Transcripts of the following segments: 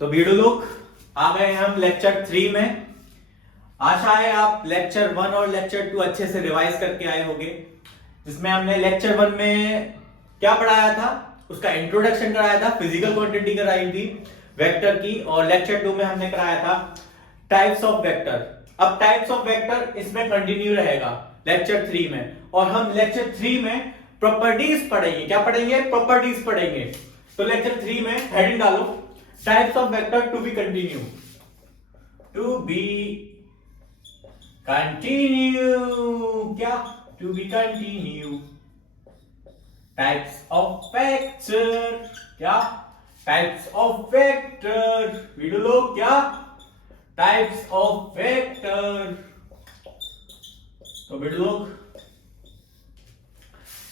तो वीडियो लोग आ गए हम लेक्चर 3 में। आशा है आप लेक्चर 1 और लेक्चर 2 अच्छे से रिवाइज करके आए होंगे, जिसमें हमने लेक्चर 1 में क्या पढ़ाया था, उसका इंट्रोडक्शन कराया था, फिजिकल क्वांटिटी कराई थी वेक्टर की, और लेक्चर 2 में हमने कराया था टाइप्स ऑफ वेक्टर। अब टाइप्स ऑफ वेक्टर इसमें कंटिन्यू रहेगा लेक्चर 3 में, और हम लेक्चर 3 में प्रॉपर्टीज पढ़ेंगे। क्या पढ़ेंगे? प्रॉपर्टीज पढ़ेंगे। तो लेक्चर 3 में हेडिंग डालो types of vector to be continue. To be continue, क्या? To be continue. Types of vector, क्या? Types of vector. वीडियो लोग क्या? Types of vector. तो वीडियो लोग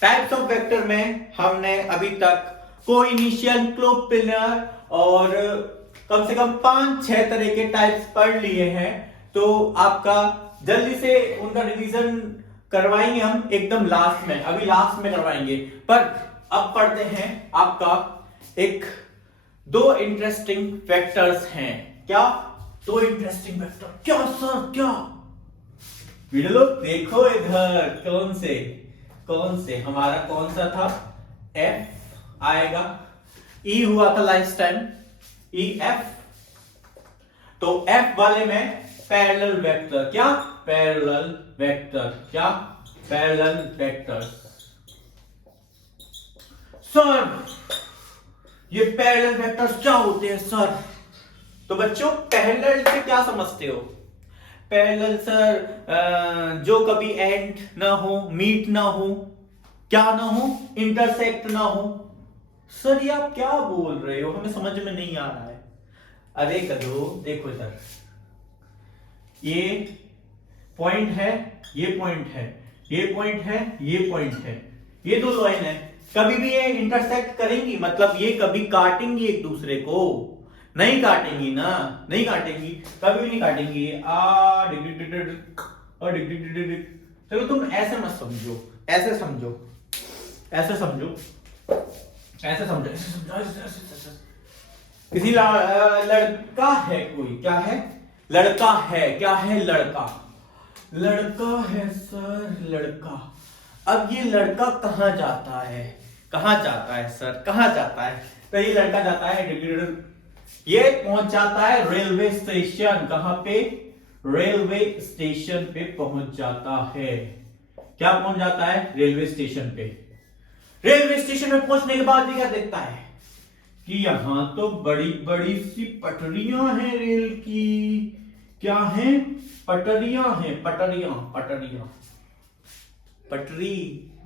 टाइप्स ऑफ वेक्टर में हमने अभी तक कोइनिशियल, क्लोपिलर और कम से कम 5-6 तरह के टाइप्स पढ़ लिए हैं। तो आपका जल्दी से उनका रिवीजन करवाएंगे हम एकदम लास्ट में, अभी लास्ट में करवाएंगे। पर अब पढ़ते हैं आपका एक दो इंटरेस्टिंग वेक्टर्स हैं। क्या? दो इंटरेस्टिंग वेक्टर। क्या सर? क्या? वीडियो लोग देखो इधर, कौन से हमारा कौन सा था? एफ आएगा, ई हुआ था लास्ट टाइम, ई एफ। तो एफ वाले में पैरेलल वेक्टर। क्या? Parallel vector. क्या? Parallel vector. सर ये पैरेलल वेक्टर्स क्या होते हैं सर? तो बच्चों पैरेलल से क्या समझते हो? पैरेलल सर जो कभी एंड ना हो, मीट ना हो, क्या ना हो, इंटरसेक्ट ना हो। सर ये आप क्या बोल रहे हो? हमें समझ में नहीं आ रहा है। अरे कदो देखो इधर, ये पॉइंट है, ये पॉइंट है, ये पॉइंट है, ये पॉइंट है, ये दो लाइन है। कभी भी ये इंटरसेक्ट करेंगी, मतलब ये कभी काटेंगी एक दूसरे को? नहीं काटेंगी ना, नहीं काटेंगी, कभी भी नहीं काटेंगी। चलो तुम ऐसे मत समझो, ऐसे समझो, ऐसे समझो, ऐसे समझो, ऐसे समझो, ऐसे। किसी लड़का है, कोई क्या है? लड़का है। क्या है? लड़का। लड़का है सर, लड़का। अब ये लड़का कहां जाता है? कहां जाता है सर? कहां जाता है? तो ये लड़का जाता है, ये पहुंच जाता है रेलवे स्टेशन। कहां पे? रेलवे स्टेशन पे पहुंच जाता है। क्या पहुंच जाता है? रेलवे स्टेशन पे। रेलवे स्टेशन में पहुंचने के बाद भी क्या देखता है कि यहां तो बड़ी बड़ी सी पटरियां हैं रेल की। क्या है? पटरियां हैं, पटरियां, पटरियां, पटरी।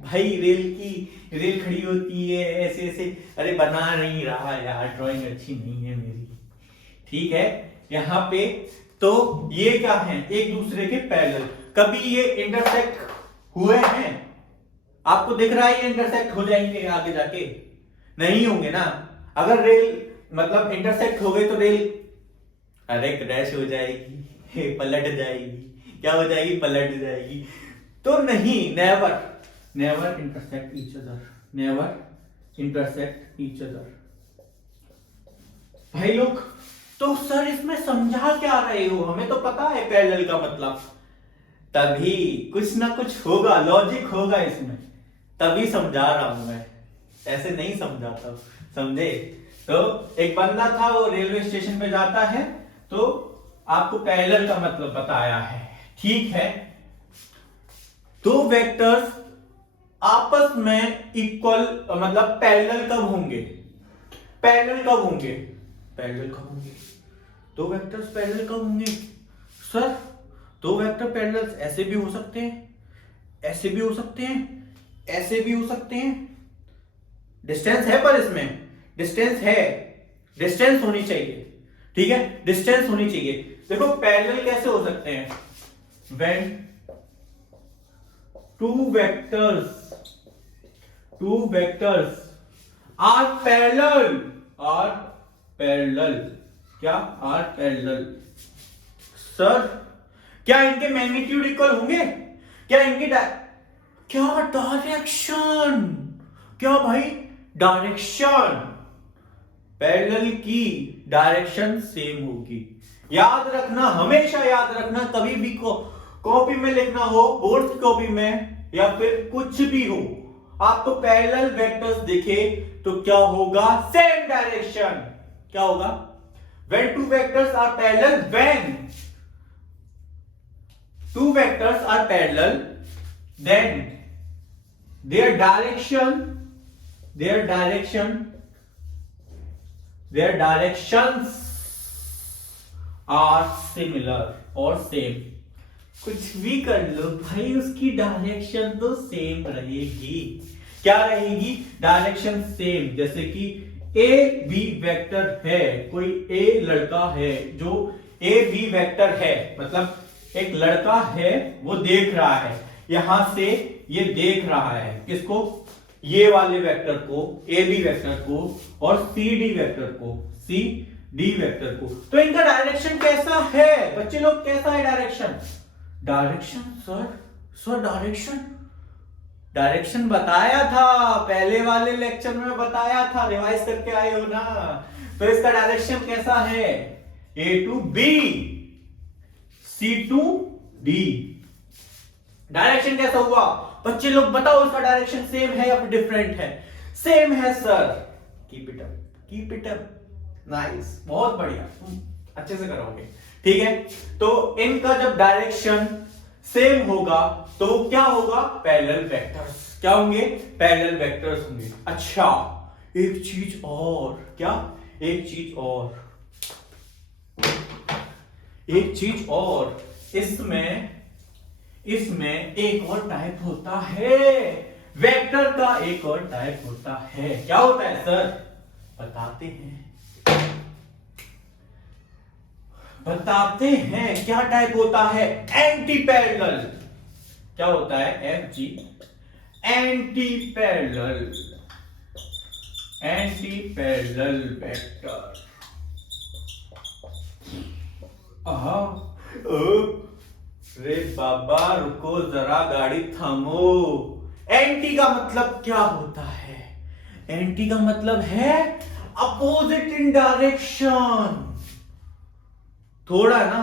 भाई रेल की, रेल खड़ी होती है ऐसे ऐसे। अरे बना नहीं रहा यार, ड्राइंग अच्छी नहीं है मेरी, ठीक है। यहां पे तो ये क्या है? एक दूसरे के पैरेलल। कभी ये इंटरसेक्ट हुए हैं? आपको दिख रहा है ये इंटरसेक्ट हो जाएंगे आगे जाके? नहीं होंगे ना। अगर रेल मतलब इंटरसेक्ट हो गए तो रेल अरे क्रैश हो जाएगी, पलट जाएगी। क्या हो जाएगी? पलट जाएगी। तो नहीं, never, never intersect each other, never intersect each other. भाई लोग तो सर इसमें समझा क्या रहे हो? हमें तो पता है पैरेलल का मतलब। तभी कुछ ना कुछ होगा, लॉजिक होगा इसमें, तभी समझा रहा हूं मैं, ऐसे नहीं समझाता, समझे? तो एक बंदा था, वो रेलवे स्टेशन पे जाता है, तो आपको पैरेलल का मतलब बताया है, ठीक है। दो वेक्टर्स आपस में इक्वल मतलब पैरेलल कब होंगे? पैरेलल कब होंगे? पैरेलल कब होंगे? दो वेक्टर्स पैरेलल कब होंगे? सर दो वेक्टर पैरेलल ऐसे भी हो सकते हैं, ऐसे भी हो सकते हैं, ऐसे भी हो सकते हैं। डिस्टेंस है, पर इसमें डिस्टेंस है, डिस्टेंस होनी चाहिए, ठीक है, डिस्टेंस होनी चाहिए। देखो पैरेलल कैसे हो सकते हैं? When two vectors are parallel, are parallel. क्या? Are parallel. सर क्या इनके मैग्नीट्यूड इक्वल होंगे? क्या इनके क्या डायरेक्शन? क्या भाई? डायरेक्शन। पैरेलल की डायरेक्शन सेम होगी। याद रखना, हमेशा याद रखना, कभी भी कॉपी में लिखना हो, बोर्ड की कॉपी में या फिर कुछ भी हो, आपको पैरेलल वेक्टर्स दिखे तो क्या होगा, सेम डायरेक्शन। क्या होगा, when two vectors are parallel, when two vectors are parallel, then their directions are similar or same। कुछ भी कर लो भाई, उसकी डायरेक्शन तो सेम रहेगी। क्या रहेगी, डायरेक्शन सेम। जैसे कि ए बी वेक्टर है, कोई ए लड़का है जो ए बी वेक्टर है, मतलब एक लड़का है वो देख रहा है, यहां से ये देख रहा है किसको, ये वाले वेक्टर को, ए बी वेक्टर को और सी डी वेक्टर को, सी डी वेक्टर को। तो इनका डायरेक्शन कैसा है बच्चे लोग, कैसा है डायरेक्शन? डायरेक्शन सर डायरेक्शन बताया था पहले वाले लेक्चर में, बताया था, रिवाइज करके आए हो ना। तो इसका डायरेक्शन कैसा है, A to B, C to D. Direction कैसा हुआ बच्चे लोग, बताओ इसका डायरेक्शन सेम है या फिर डिफरेंट है? सेम है sir. Keep it up, nice, बहुत बढ़िया, अच्छे से करोगे, ठीक है। तो इनका जब डायरेक्शन सेम होगा तो क्या होगा, पैरेलल वेक्टर्स। क्या होंगे, पैरेलल वेक्टर्स होंगे। अच्छा, एक चीज और, क्या, एक चीज और, इसमें एक और टाइप होता है, वेक्टर का एक और टाइप होता है। क्या होता है सर, बताते हैं क्या टाइप होता है, एंटी पैरेलल। क्या होता है, F G, anti parallel vector. रे बाबा रुको जरा, गाड़ी थामो। एंटी का मतलब क्या होता है, एंटी का मतलब है अपोजिट इन डायरेक्शन। थोड़ा ना,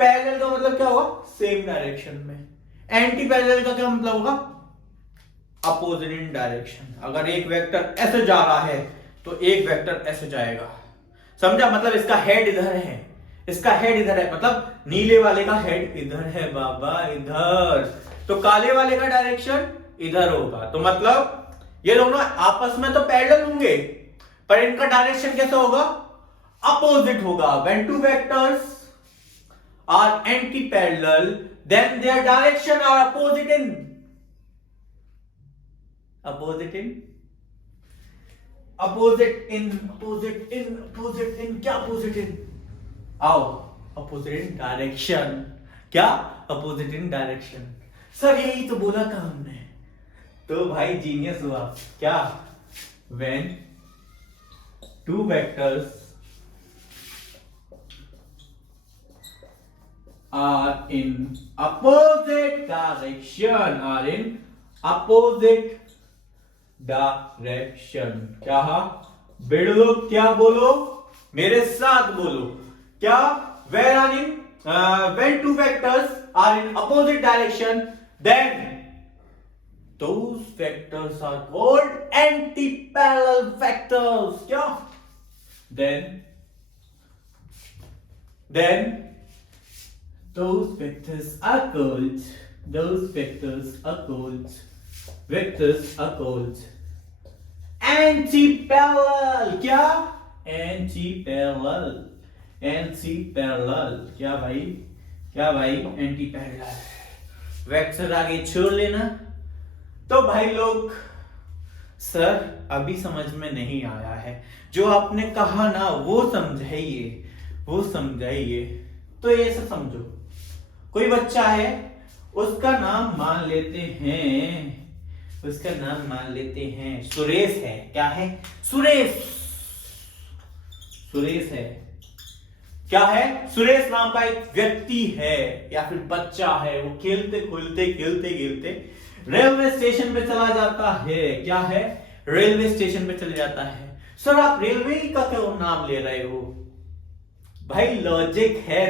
पैरेलल का मतलब क्या होगा, सेम डायरेक्शन में। एंटी पैरेलल का क्या मतलब होगा, अपोजिट इन डायरेक्शन। अगर एक वेक्टर ऐसे जा रहा है तो एक वेक्टर ऐसे जाएगा, समझा? मतलब इसका हेड इधर है, इसका हेड इधर है, मतलब नीले वाले का हेड इधर है बाबा, इधर। तो काले वाले का डायरेक्शन इधर होगा, तो मतलब ये दोनों आपस में तो पैरेलल होंगे, पर इनका डायरेक्शन कैसा होगा, अपोजिट होगा। When two vectors are anti-parallel, then their direction are opposite in क्या opposite in? आओ, opposite in direction। क्या, opposite in direction। सर यही तो बोला था हमने, तो भाई जीनियस हुआ। क्या, when two vectors are in opposite direction, क्या, बेड़ो, क्या बोलो, मेरे साथ बोलो, क्या, when two vectors are in opposite direction, then those vectors are called anti-parallel vectors। क्या, then those vectors are called anti-parallel। क्या, anti-parallel। क्या भाई, anti-parallel वेक्टर आगे छोड़ लेना। तो भाई लोग, सर अभी समझ में नहीं आया है, जो आपने कहा ना वो समझाइए। तो ये सब समझो, कोई बच्चा है, उसका नाम मान लेते हैं सुरेश है। क्या है, सुरेश है। क्या है, सुरेश नाम का एक व्यक्ति है या फिर बच्चा है, वो खेलते रेलवे स्टेशन पे चला जाता है। क्या है, रेलवे स्टेशन पे चले जाता है। सर आप रेलवे का क्यों नाम ले रहे हो? भाई लॉजिक है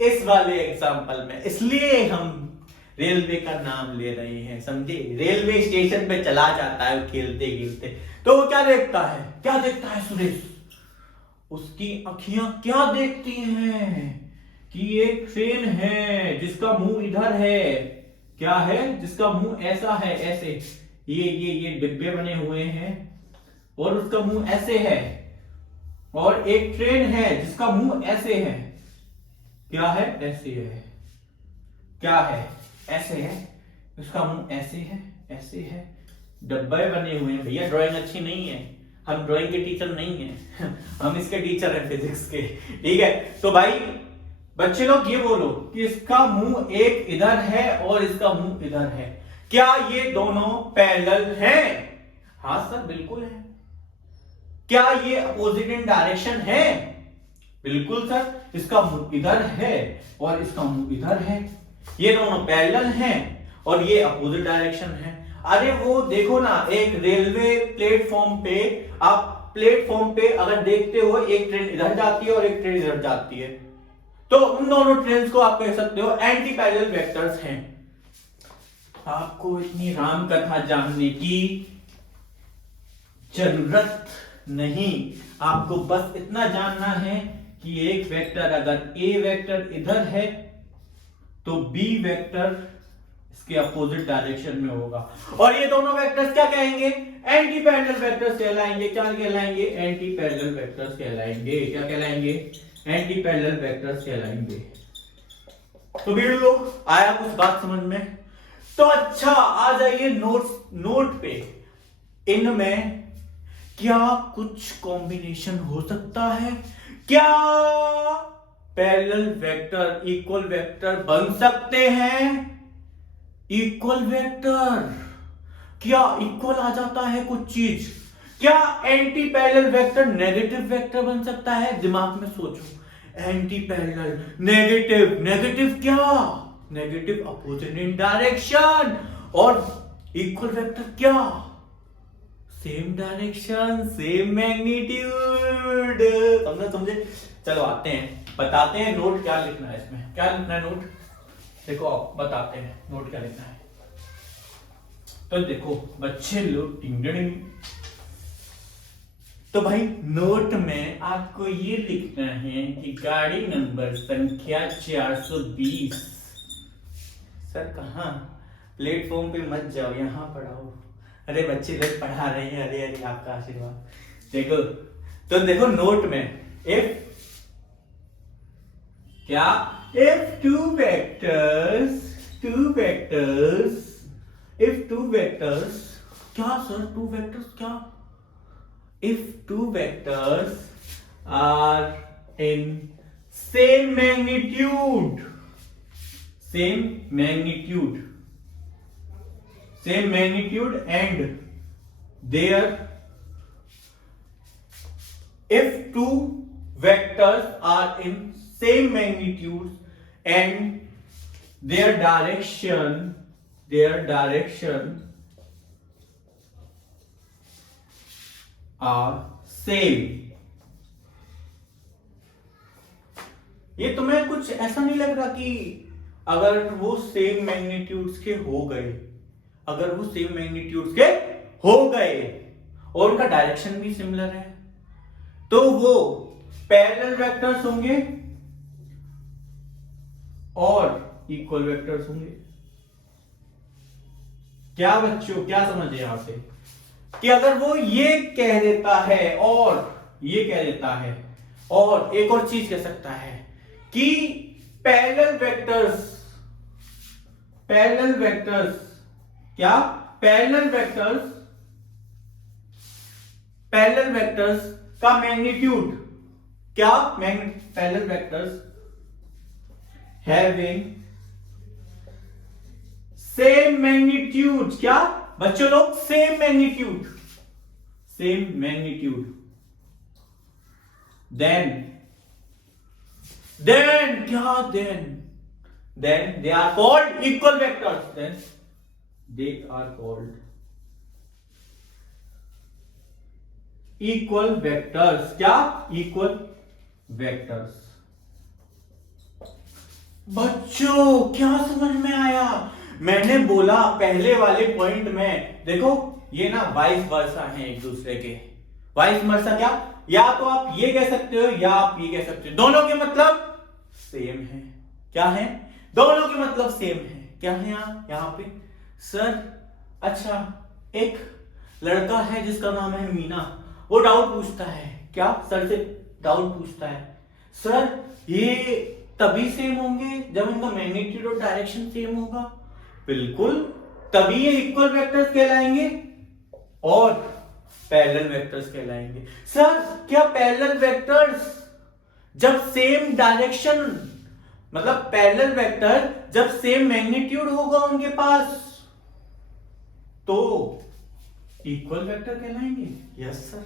इस वाले एग्जांपल में, इसलिए हम रेलवे का नाम ले रहे हैं, समझे? रेलवे स्टेशन पे चला जाता है खेलते खेलते, तो वो क्या देखता है? क्या देखता है सुरेश? उसकी अखियां क्या देखती हैं कि एक ट्रेन है जिसका मुंह इधर है। क्या है? जिसका मुंह ऐसा है, ऐसे ये डिब्बे बने हुए हैं और उसका मुंह ऐसे है, और एक ट्रेन है जिसका मुंह ऐसे है। क्या है? ऐसे है। क्या है? ऐसे है। उसका मुंह ऐसे है, ऐसे है। डब्बे बने हुए हैं। भैया ड्राइंग अच्छी नहीं है, हम ड्राइंग के टीचर नहीं हैं हम इसके टीचर हैं फिजिक्स के, ठीक है? तो भाई बच्चे लोग ये बोलो कि इसका मुंह एक इधर है और इसका मुंह इधर है, क्या ये दोनों पैरेलल हैं? हाँ सर बिल्कुल है। क्या ये अपोजिट इन डायरेक्शन है? बिल्कुल सर। इसका मुंह इधर है और इसका मुंह इधर है, ये दोनों पैरेलल हैं और ये अपोजिट डायरेक्शन है। अरे वो देखो ना, एक रेलवे प्लेटफॉर्म पे, आप प्लेटफॉर्म पे अगर देखते हो एक ट्रेन इधर जाती है और एक ट्रेन इधर जाती है, तो उन दोनों ट्रेन को आप कह सकते हो एंटी पैरेलल वेक्टर्स हैं। आपको इतनी राम कथा जानने की जरूरत नहीं, आपको बस इतना जानना है कि एक वेक्टर, अगर ए वेक्टर इधर है तो बी वेक्टर इसके अपोजिट डायरेक्शन में होगा, और ये दोनों वेक्टर्स क्या कहेंगे? एंटी पैरेलल वेक्टर्स कहलाएंगे। क्या कहलाएंगे? एंटी पैरेलल वेक्टर्स कहलाएंगे। क्या कहलाएंगे? एंटी पैरेलल वेक्टर्स कहलाएंगे। तो वीडियो आया कुछ बात समझ में? तो अच्छा आ जाइए नोट पे। इनमें क्या कुछ कॉम्बिनेशन हो सकता है? क्या पैरेलल वेक्टर इक्वल वेक्टर बन सकते हैं? इक्वल वेक्टर, क्या इक्वल आ जाता है कुछ चीज? क्या anti parallel vector negative vector बन सकता है? दिमाग में सोचो, एंटी पैरेलल नेगेटिव, नेगेटिव क्या? Negative opposite in direction. और इक्वल वेक्टर क्या? Same direction, same magnitude. समझे? चलो आते हैं, बताते हैं नोट क्या लिखना है इसमें। क्या लिखना है नोट? देखो बताते हैं नोट क्या लिखना है। तो देखो बच्चे लोग, टिंगडिंग। तो भाई नोट में आपको ये लिखना है कि गाड़ी नंबर संख्या 420। सर कहाँ? प्लेटफॉर्म पे मत जाओ, यहाँ पढ़ाओ। अरे बच्चे लोग पढ़ा रहे हैं, अरे अरे आपका आशीर्वाद। देखो तो देखो नोट में इफ क्या, if two vectors क्या सर? two vectors क्या? if two vectors are in same magnitude and if two vectors are in same magnitude and their direction are same। ये तुम्हें कुछ ऐसा नहीं लग रहा कि अगर वो सेम मैग्नीट्यूड्स के हो गए, अगर वो सेम मैग्नीट्यूड्स के हो गए और उनका डायरेक्शन भी सिमिलर है, तो वो पैरेलल वेक्टर्स होंगे और इक्वल वेक्टर्स होंगे। क्या बच्चों, क्या समझे यहां से? कि अगर वो ये कह देता है और ये कह देता है, और एक और चीज कह सकता है कि पैरेलल वेक्टर्स क्या? पैरेलल वेक्टर्स का मैग्नीट्यूड क्या? Parallel vectors having same magnitude. क्या बच्चों लोग? Same magnitude. देन क्या? Then they are called equal vectors। then they are called equal vectors. क्या? Equal vectors. बच्चों क्या समझ में आया? मैंने बोला पहले वाले पॉइंट में, देखो ये ना वाइस वर्सा है एक दूसरे के। वाइस वर्सा क्या? या तो आप ये कह सकते हो या आप ये कह सकते हो, दोनों के मतलब सेम है। क्या है? दोनों के मतलब सेम है। क्या है यहां पे? सर अच्छा, एक लड़का है जिसका नाम है मीना, वो डाउट पूछता है। क्या? सर से डाउट पूछता है, सर ये तभी सेम होंगे जब इनका मैग्नीट्यूड और डायरेक्शन सेम होगा। बिल्कुल, तभी ये इक्वल वेक्टर्स कहलाएंगे और पैरेलल वेक्टर्स कहलाएंगे। सर क्या पैरेलल वेक्टर्स जब सेम डायरेक्शन, मतलब पैरेलल वेक्टर जब सेम मैग्नीट्यूड होगा उनके पास तो इक्वल वेक्टर कहलाएंगे? यस सर,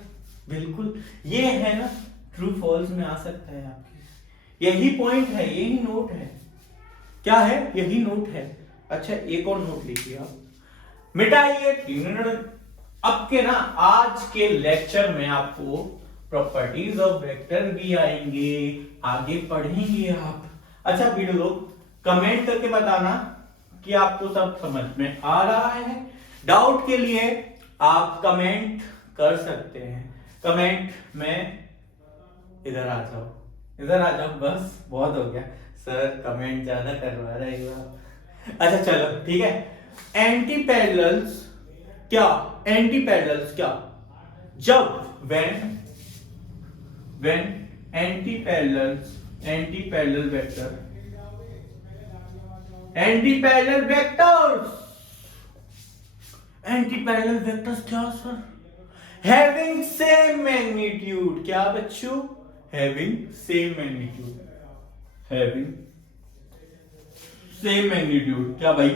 बिल्कुल। ये है ना, ट्रू फॉल्स में आ सकता है आपके। यही पॉइंट है, यही नोट है। क्या है? यही नोट है। अच्छा एक और नोट लिखिए आप, मिटाइए। अब के ना आज के लेक्चर में आपको प्रॉपर्टीज ऑफ वेक्टर भी आएंगे, आगे पढ़ेंगे आप। अच्छा वीडियो लोग कमेंट करके बताना कि आपको सब समझ में आ रहा है। डाउट के लिए आप कमेंट कर सकते हैं। कमेंट में इधर आ जाओ, इधर आ जाओ, बस बहुत हो गया। सर कमेंट ज्यादा करवा रहे हो आप। अच्छा चलो ठीक है। एंटी पैरेलल्स क्या? एंटी पैरेलल्स क्या? जब when anti parallel vector, anti parallel vectors, anti parallel vectors क्या सर? Having same magnitude. क्या बच्चों? Having same magnitude, having same magnitude. क्या भाई?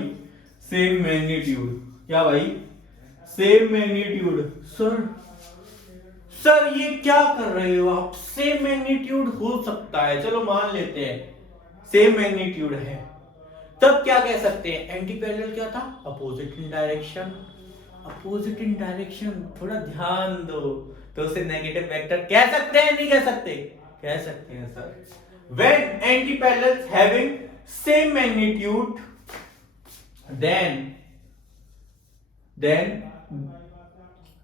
Same magnitude. क्या भाई? Same magnitude. सर ये क्या कर रहे हो आप? सेम मैग्नीट्यूड हो सकता है, चलो मान लेते हैं सेम मैग्नीट्यूड है, तब क्या कह सकते हैं? एंटी पैरेलल क्या था? Opposite in direction. Opposite in direction, थोड़ा ध्यान दो, तो उसे नेगेटिव वेक्टर कह सकते हैं? नहीं कह सकते? कह सकते हैं sir. When anti parallels having same magnitude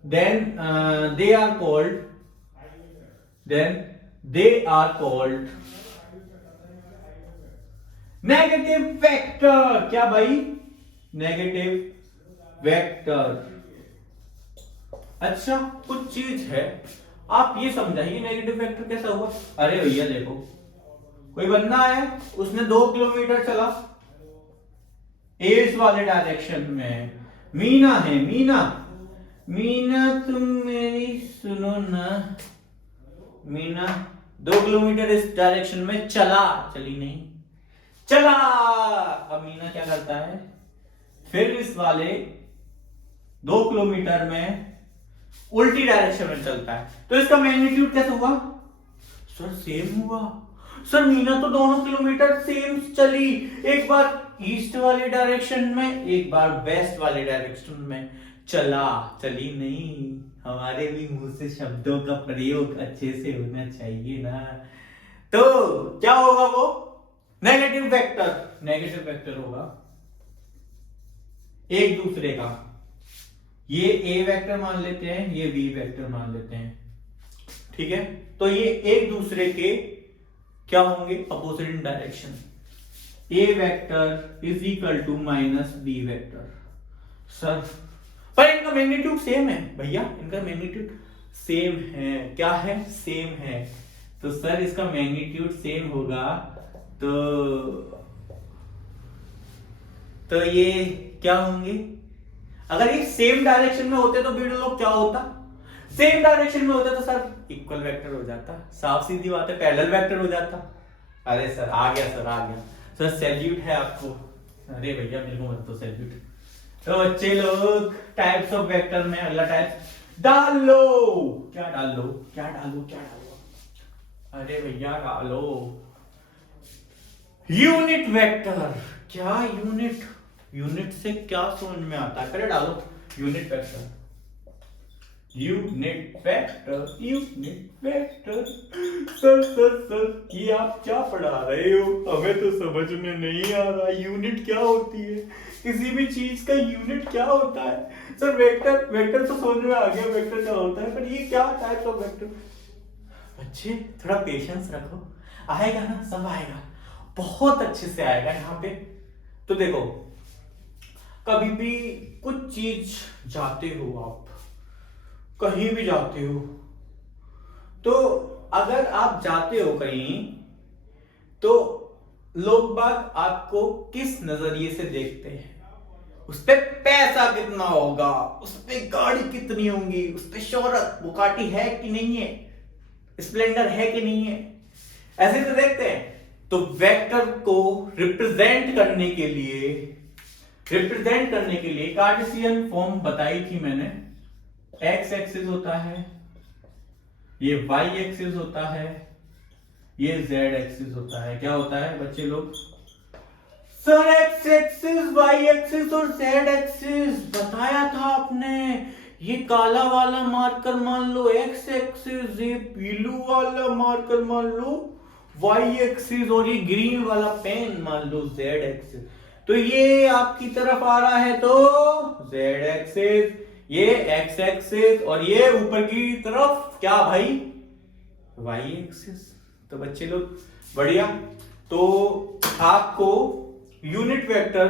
then they are called negative vector. क्या भाई? Negative vector. अच्छा कुछ चीज है, आप ये समझाइए नेगेटिव वेक्टर कैसा हुआ? अरे भैया देखो, कोई बंदा है, उसने 2 किलोमीटर चला एस वाले डायरेक्शन में। मीना है, मीना तुम मेरी सुनो ना। मीना 2 किलोमीटर इस डायरेक्शन में चली नहीं, चला। अब मीना क्या करता है? फिर इस वाले 2 किलोमीटर में उल्टी डायरेक्शन में चलता है, तो इसका मैग्नीट्यूड कैसा हुआ? सर सेम हुआ। सर मीना तो दोनों किलोमीटर सेम चली, एक बार ईस्ट वाले डायरेक्शन में, एक बार वेस्ट वाले डायरेक्शन में चली नहीं। हमारे भी मुंह से शब्दों का प्रयोग अच्छे से होना चाहिए ना। तो क्या होगा वो? नेगेटिव वेक्टर होगा एक दूसरे का। ये ए वेक्टर मान लेते हैं, ये बी वेक्टर मान लेते हैं, ठीक है? तो ये एक दूसरे के क्या होंगे? Opposite in direction. A vector is equal to minus B vector. Sir पर इनका मैग्नीट्यूड सेम है भैया, इनका मैग्नीट्यूड सेम है। क्या है? सेम है। तो सर इसका मैग्नीट्यूड सेम होगा तो ये क्या होंगे? अगर ये सेम डायरेक्शन में होते तो वीडियो लोग क्या होता? सेम डायरेक्शन में होता तो सर इक्वल वेक्टर हो जाता, साफ सीधी बात है, पैरेलल वेक्टर हो जाता। अरे सर आ गया, सर आ गया। सर सैल्यूट है आपको। अरे भैया मेरे को मत तो सैल्यूट। तो बच्चे लोग टाइप्स ऑफ वेक्टर में अगला टाइप डाल लो। क्या डाल लो? अरे भैया डालो यूनिट वेक्टर। क्या यूनिट से क्या समझ में आता है? पहले डालो unit vector. Unit vector. Sir ये आप क्या पढ़ा रहे हो, हमें तो समझ में नहीं आ रहा यूनिट क्या होती है, किसी भी चीज का यूनिट क्या होता है। सर वेक्टर तो समझ में आ गया वेक्टर क्या होता है, पर ये क्या टाइप ऑफ वेक्टर। बच्चे थोड़ा पेशेंस रखो, आएगा ना, सब आएगा, बहुत अच्छे से आएगा यहाँ पे। तो देखो, कभी भी कुछ चीज जाते हो आप, कहीं भी जाते हो, तो अगर आप जाते हो कहीं, तो लोग बाग आपको किस नजरिए से देखते हैं। उस पे पैसा कितना होगा, उस पे गाड़ी कितनी होंगी, उस पे शोहरत, बुगाटी है कि नहीं है, स्प्लेंडर है कि नहीं है, ऐसे तो देखते हैं। तो वेक्टर को रिप्रेजेंट करने के लिए कार्टेशियन फॉर्म बताई थी मैंने। एक्स एक्सिस होता है, ये वाई एक्सिस होता है, ये जेड एक्सिस होता है। क्या होता है बच्चे लोग? Sir X axis, Y axis और जेड एक्सिस बताया था आपने। ये काला वाला मार्कर मान लो एक्स एक्सिस, ये पीलू वाला मार्कर मान लो वाई एक्सिस, और ये ग्रीन वाला पेन मान लो जेड एक्सिस। तो ये आपकी तरफ आ रहा है तो जेड एक्सिस, ये एक्स एक्सिस, और ये ऊपर की तरफ क्या भाई, वाई एक्सिस। तो बच्चे लोग बढ़िया। तो आपको यूनिट वेक्टर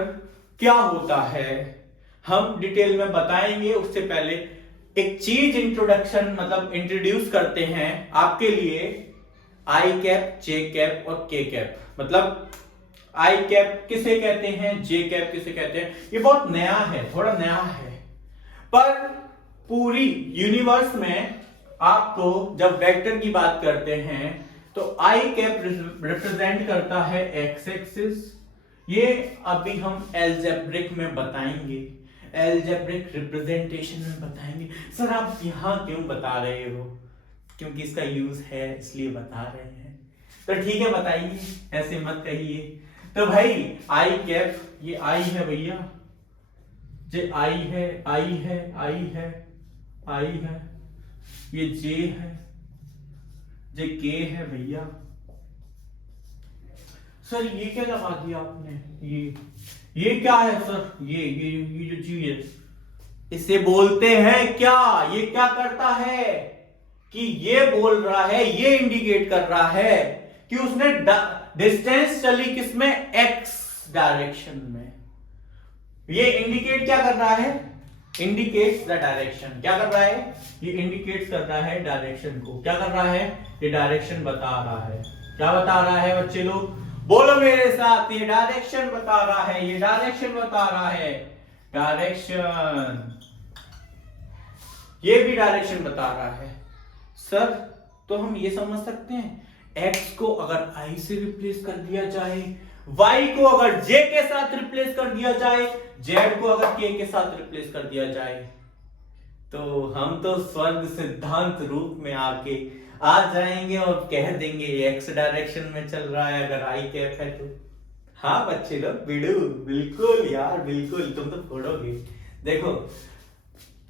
क्या होता है हम डिटेल में बताएंगे, उससे पहले एक चीज इंट्रोडक्शन मतलब इंट्रोड्यूस करते हैं आपके लिए। आई कैप, जे कैप और के कैप। मतलब आई कैप किसे कहते हैं, जे कैप किसे कहते हैं, ये बहुत नया है, थोड़ा नया है। पर पूरी यूनिवर्स में आपको जब वेक्टर की बात करते हैं तो आई कैप रिप्रेजेंट करता है एक्स एक्सिस। ये अभी हम एल्जेब्रिक में बताएंगे, एल्जेब्रिक रिप्रेजेंटेशन में बताएंगे। सर आप यहां क्यों बता रहे हो? क्योंकि इसका यूज है इसलिए बता रहे हैं। तो ठीक है बताइए, ऐसे मत कहिए। तो भाई आई कैप, ये आई है भैया, जे आई है, आई है, आई है, आई है, ये जे है, जे के है भैया। सर ये क्या लगा दिया आपने, ये क्या है सर, ये जो चीज है इसे बोलते हैं क्या, ये क्या करता है कि ये बोल रहा है, ये इंडिकेट कर रहा है कि उसने डिस्टेंस चली किसमें, एक्स डायरेक्शन में। ये इंडिकेट क्या कर रहा है, इंडिकेट्स द डायरेक्शन। क्या कर रहा है, ये इंडिकेट्स कर रहा है डायरेक्शन को। क्या कर रहा है, ये डायरेक्शन बता रहा है। क्या बता रहा है बच्चे लोग, बोलो मेरे साथ, ये डायरेक्शन बता रहा है, ये डायरेक्शन बता रहा है, डायरेक्शन, ये भी डायरेक्शन बता रहा है। सर तो हम ये समझ सकते हैं, x को अगर i से रिप्लेस कर दिया जाए, y को अगर j के साथ रिप्लेस कर दिया जाए, z को अगर k के साथ रिप्लेस कर दिया जाए, तो हम तो स्वर्ग सिद्धांत रूप में आके आ जाएंगे और कह देंगे x डायरेक्शन में चल रहा है अगर i कैप है तो। हाँ बच्चे लोग, बिल्कुल यार बिल्कुल, तुम तो फोड़ोगे। देखो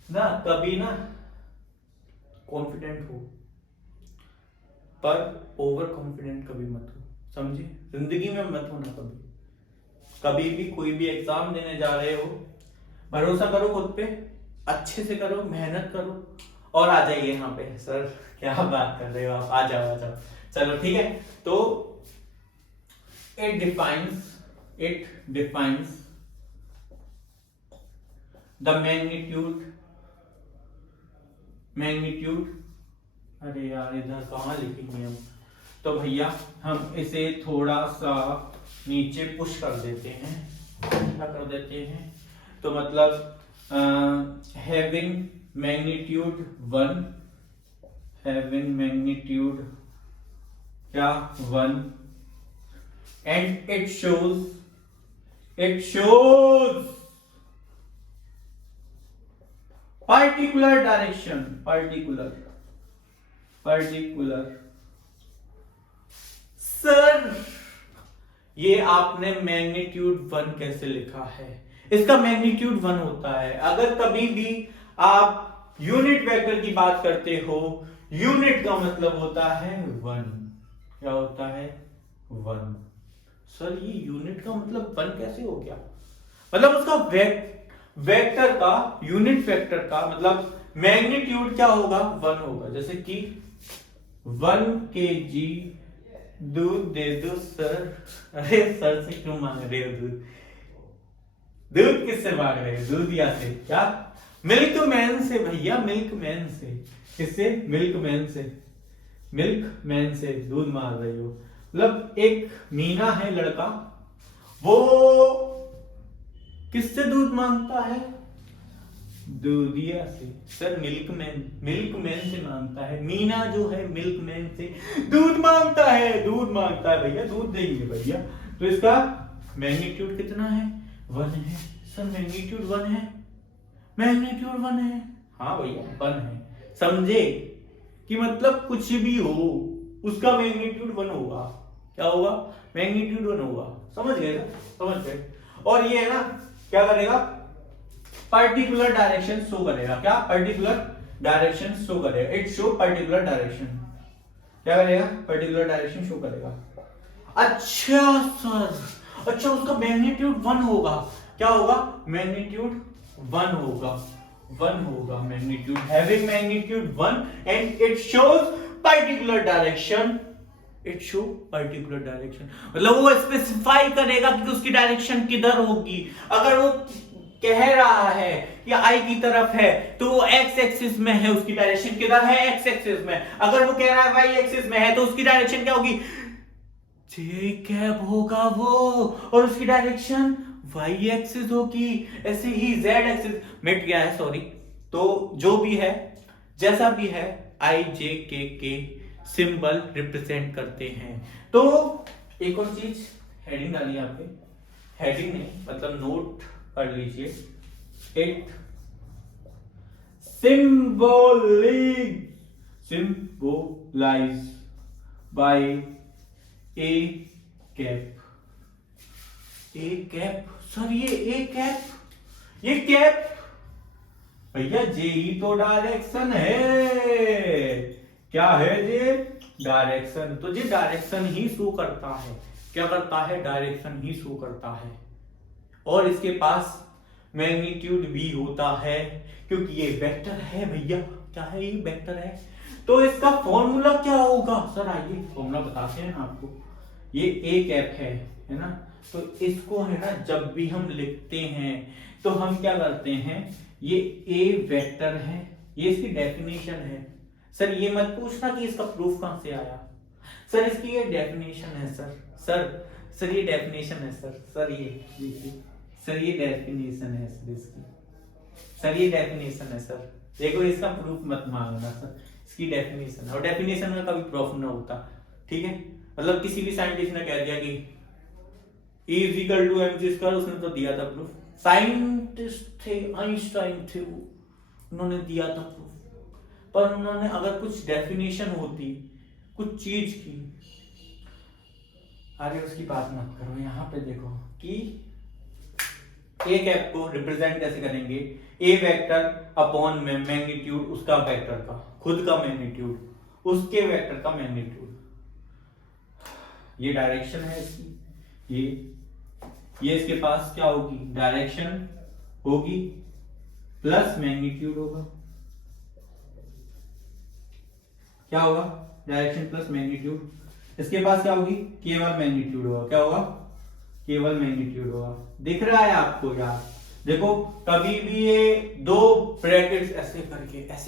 ना, कभी ना कॉन्फिडेंट हो पर ओवर कॉन्फिडेंट कभी मत हो, समझे? जिंदगी में मत होना कभी भी कोई भी एग्जाम देने जा रहे हो, भरोसा करो खुद पे, अच्छे से करो, मेहनत करो और आ जाइए यहाँ पे। सर क्या बात कर रहे हो आप, आ जाओ आ जाओ, चलो ठीक है। तो इट डिफाइंस द मैग्नीट्यूड, अरे यार इधर कहाँ लिखेंगे हम, तो भैया हम इसे थोड़ा सा नीचे पुश कर देते हैं, क्या कर देते हैं, तो मतलब हैविंग मैग्नीट्यूड 1, हैविंग मैग्नीट्यूड क्या 1, and it shows particular direction, particular। Sir ये आपने मैग्नीट्यूड 1 कैसे लिखा है? इसका मैग्नीट्यूड 1 होता है, अगर कभी भी आप यूनिट वेक्टर की बात करते हो, यूनिट का मतलब होता है वन। क्या होता है? वन। सर ये यूनिट का मतलब वन कैसे हो गया? मतलब उसका वेक्टर का, यूनिट वेक्टर का मतलब मैग्नीट्यूड क्या होगा? वन होगा। जैसे कि 1 kg दूध दे दो सर। अरे सर से क्यों मांग रहे हो दूध? दूध किससे मांग रहे हो? दूधिया से। क्या? मिल्क मैन से भैया, मिल्क मैन से। किससे? मिल्क मैन से। मिल्क मैन से दूध मांग रहे हो। मतलब एक मीना है लड़का, वो किससे दूध मांगता है? दूधिया से। सर मिल्क मैन से मांगता है। मीना जो है मिल्क मैन से दूध मांगता है। दूध मांगता है भैया, दूध देंगे भैया। तो इसका मैग्नीट्यूड कितना है? वन है। सर मैग्नीट्यूड वन है? मैग्नीट्यूड वन है। हाँ भैया वन है। समझे कि मतलब कुछ भी हो उसका मैग्नीट्यूड वन होगा। क्या होगा? मैग्नीट्यूड वन होगा। समझ गए ना? समझ गए। और ये है ना, क्या करेगा? पर्टिकुलर डायरेक्शन शो करेगा। क्या? पर्टिकुलर डायरेक्शन शो करेगा। It show particular direction. क्या करेगा? पर्टिकुलर डायरेक्शन शो करेगा। अच्छा सर, अच्छा उसका मैग्नीट्यूड वन होगा। क्या होगा? मैग्नीट्यूड वन होगा। वन होगा magnitude, having magnitude one and it shows particular direction. It show particular direction मतलब वो स्पेसिफाई करेगा कि उसकी डायरेक्शन किधर होगी। अगर वो कह रहा है कि आई की तरफ है तो वो एक्स एक्सिस में है, उसकी डायरेक्शन किधर है? एक्स एक्सिस में। अगर वो कह रहा है वाई एक्सिस में है तो उसकी डायरेक्शन क्या होगी? जे कैप होगा वो, और उसकी डायरेक्शन वाई एक्सिस होगी। ऐसे ही जेड एक्सिस मिट गया है, सॉरी। तो जो भी है, जैसा भी है, आई जे के सिंबल रिप्रेजेंट करते हैं। तो एक और चीज, हेडिंग डाली यहाँ पे। हेडिंग नहीं मतलब नोट कर लीजिए। It symbolise by a cap. A cap sir, ये ए कैप, ये कैप भैया जे ही तो डायरेक्शन है। क्या है ये? डायरेक्शन। तो ये डायरेक्शन ही शो करता है। क्या करता है? डायरेक्शन ही शो करता है। और इसके पास मैग्नीट्यूड भी होता है क्योंकि ये वेक्टर है भैया। क्या है? ये वेक्टर है। तो इसका फॉर्मूला क्या होगा? सर आइए फॉर्मूला बताते हैं आपको। ये ए कैप है ना? तो इसको है ना, जब भी हम लिखते हैं तो हम क्या करते हैं? ये ए वेक्टर है, ये इसकी डेफिनेशन है। सर ये मत पूछना कि इसका प्रूफ कहां से आया। सर इसकी ये डेफिनेशन है सर। सर ये डेफिनेशन है सर। सर ये देखिए सर, ये डेफिनेशन है सर इसकी। सर ये डेफिनेशन है सर। देखो इसका प्रूफ मत मांगना सर, इसकी डेफिनेशन है। और डेफिनेशन का कभी प्रूफ ना होता। ठीक है? मतलब किसी भी साइंटिस्ट ने कह दिया कि E is equal to mc square, उसने तो दिया था प्रूफ। साइंटिस्ट थे, आइंस्टाइन थे, वो उन्होंने दिया था प्रूफ। पर उन्होंने अगर कुछ डेफिनेशन होती कुछ चीज की, आगे उसकी बात मत करो। यहाँ पे देखो कि ए कैप को रिप्रेजेंट कैसे करेंगे? ए वेक्टर अपॉन मैग्नीट्यूड उसका वेक्टर का, खुद का मैग्नीट्यूड, उसके वेक्टर का मैग्नीट्यूड। ये डायरेक्शन है इसकी। ये इसके पास क्या होगी? डायरेक्शन होगी प्लस मैग्नीट्यूड होगा। क्या होगा? Direction plus magnitude. इसके पास क्या होगी? केवल मैग्नीट्यूड होगा। क्या होगा? केवल मैग्नीट्यूड होगा। दिख रहा है आपको यार? देखो कभी भी ये दो ब्रैकेट्स ऐसे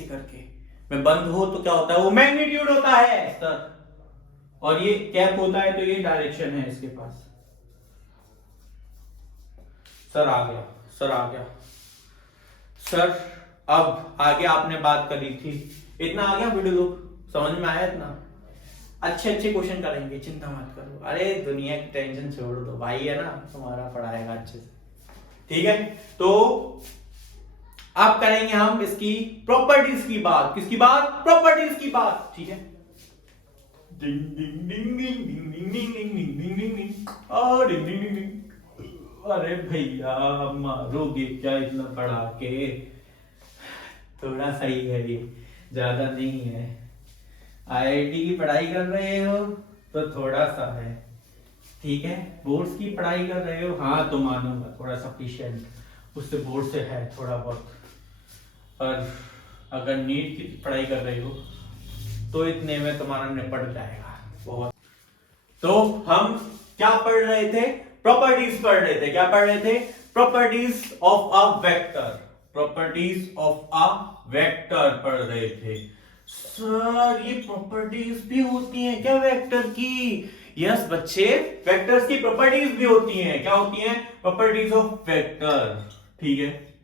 करके में बंद हो तो क्या होता है? वो मैग्नीट्यूड होता है सर। और ये कैप होता है तो ये डायरेक्शन है इसके पास। सर आ गया, सर आ गया। सर अब आगे आपने बात करी थी, इतना आ गया वीडियो लोग? समझ में आया इतना? अच्छे क्वेश्चन करेंगे, चिंता मत करो। अरे दुनिया की टेंशन छोड़ दो, भाई है ना तुम्हारा, पढ़ाएगा अच्छे से। ठीक है? तो अब करेंगे हम इसकी प्रॉपर्टीज की बात। किसकी बात? प्रॉपर्टीज की बात। ठीक है? डिंग डिंग डिंग डिंग डिंग डिंग डिंग डिंग डिंग डिंग डिंग डिंग डिंग डिंग डिंग। अरे भैया मारोगे क्या इतना पढ़ा के? थोड़ा सही है ये, ज्यादा नहीं है। आईआईटी की पढ़ाई कर रहे हो तो थोड़ा सा है, ठीक है। बोर्ड्स की पढ़ाई कर रहे हो, हाँ तो मानूंगा थोड़ा सफिशिएंट, उससे बोर्ड से है थोड़ा बहुत। पर अगर नीट की पढ़ाई कर रहे हो तो इतने में तुम्हारा निपट जाएगा बहुत। तो हम क्या पढ़ रहे थे? प्रॉपर्टीज पढ़ रहे थे। क्या पढ़ रहे थे? Properties of a vector. Properties of a vector पढ़ रहे थे। सर ये प्रॉपर्टीज भी होती हैं क्या वेक्टर की? यस बच्चे, वेक्टर्स की प्रॉपर्टीज भी होती हैं। क्या होती हैं? प्रॉपर्टीज ऑफ वेक्टर, ठीक है।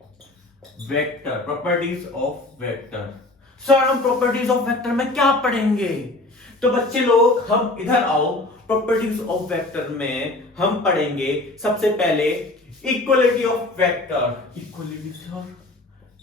Vector, properties of vector. Sir हम प्रॉपर्टीज ऑफ वेक्टर में क्या पढ़ेंगे? तो बच्चे लोग हम इधर आओ, प्रॉपर्टीज ऑफ वेक्टर में हम पढ़ेंगे सबसे पहले equality of vector. Equality sir,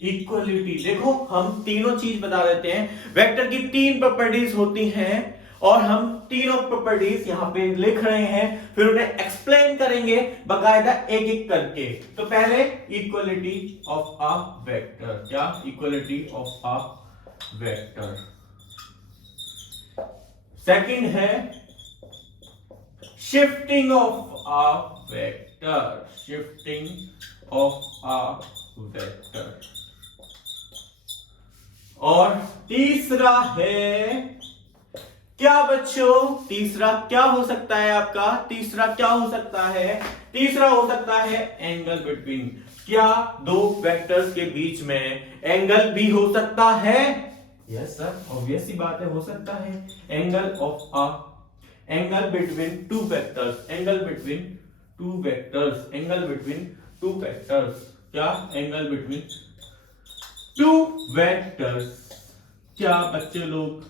equality देखो हम तीनों चीज बता देते हैं। वेक्टर की तीन प्रॉपर्टीज होती हैं और हम तीनों प्रॉपर्टीज यहां पे लिख रहे हैं, फिर उन्हें एक्सप्लेन करेंगे बकायदा एक एक करके। तो पहले इक्वलिटी ऑफ अ वेक्टर। क्या? Equality of a vector. Second है shifting of a vector. Shifting of a vector. और तीसरा है क्या बच्चों? तीसरा क्या हो सकता है आपका? तीसरा क्या हो सकता है? तीसरा हो सकता है एंगल बिटवीन। क्या दो वेक्टर्स के बीच में एंगल भी हो सकता है? यस सर, ऑब्वियस सी बात है, हो सकता है। Angle of a, angle between two vectors. Angle between two vectors. Angle between two vectors. क्या? Angle between two vectors. क्या बच्चे लोग?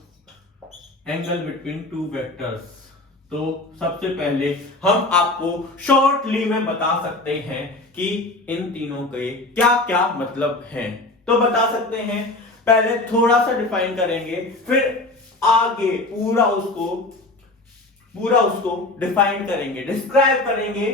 Angle between two vectors. तो सबसे पहले हम आपको शॉर्टली में बता सकते हैं कि इन तीनों के क्या क्या मतलब हैं। तो बता सकते हैं, पहले थोड़ा सा डिफाइन करेंगे, फिर आगे पूरा उसको डिफाइन करेंगे, डिस्क्राइब करेंगे।